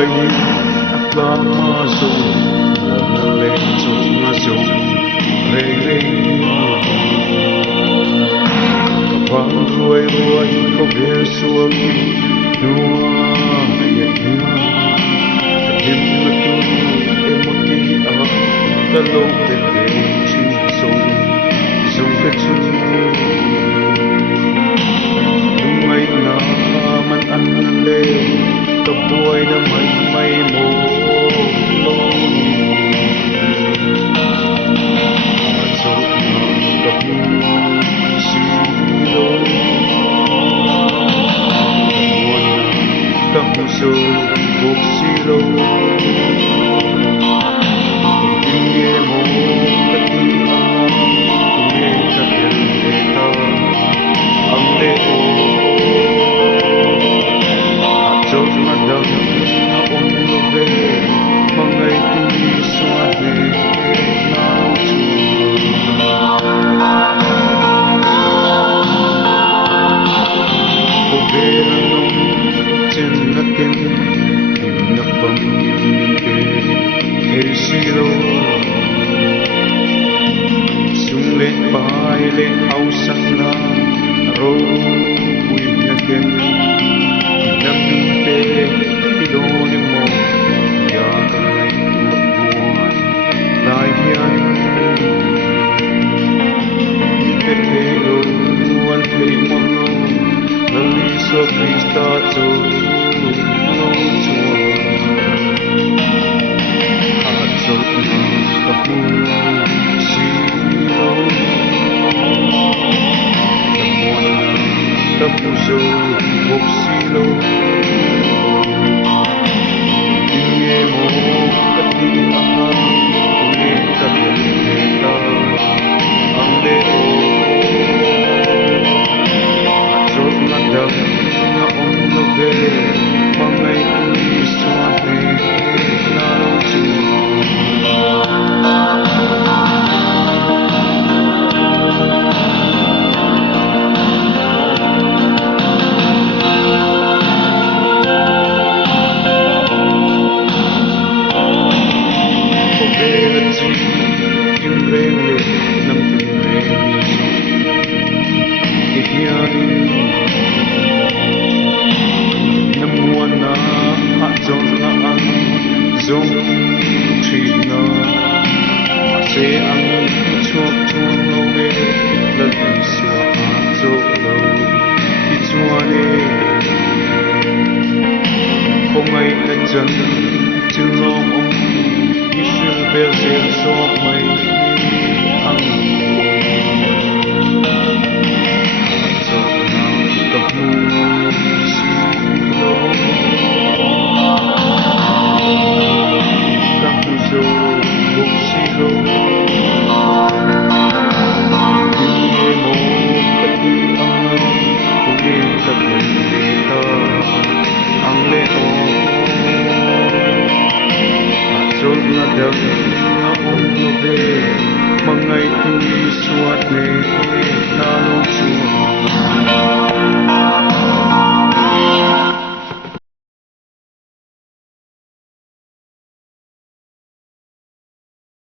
Buhay at pamaso Walang leksong aso Reng-reng Kapag ruay-ruay Kabeso ang inuayat niya Talim na tulog e mag-iak Talong pepeching song Isong pechong Lumay naman ang nalay Kabuhay na may mo At sa kapusilo Kabuhan na kapuso buksilo Hindi mo katiang kumita ang leo Madam na umlobe mga itiswade na Oberanong tinatin Hinapamiminte Ersilo Sunglit paile Ausak na Robuid na ken Ilonin mo Yakan ay magbuhay Dahil yan Ipetelo Ang limano Naliso Kristato Notua Hatsot na kapusilo Namuan na kapuso buksilo Namuan na atong na ang zong trina Mase ang chuak-chuak loge Lagiswa atok lo Ituane Kung ay nadyan Tilong om Isil bel sel sok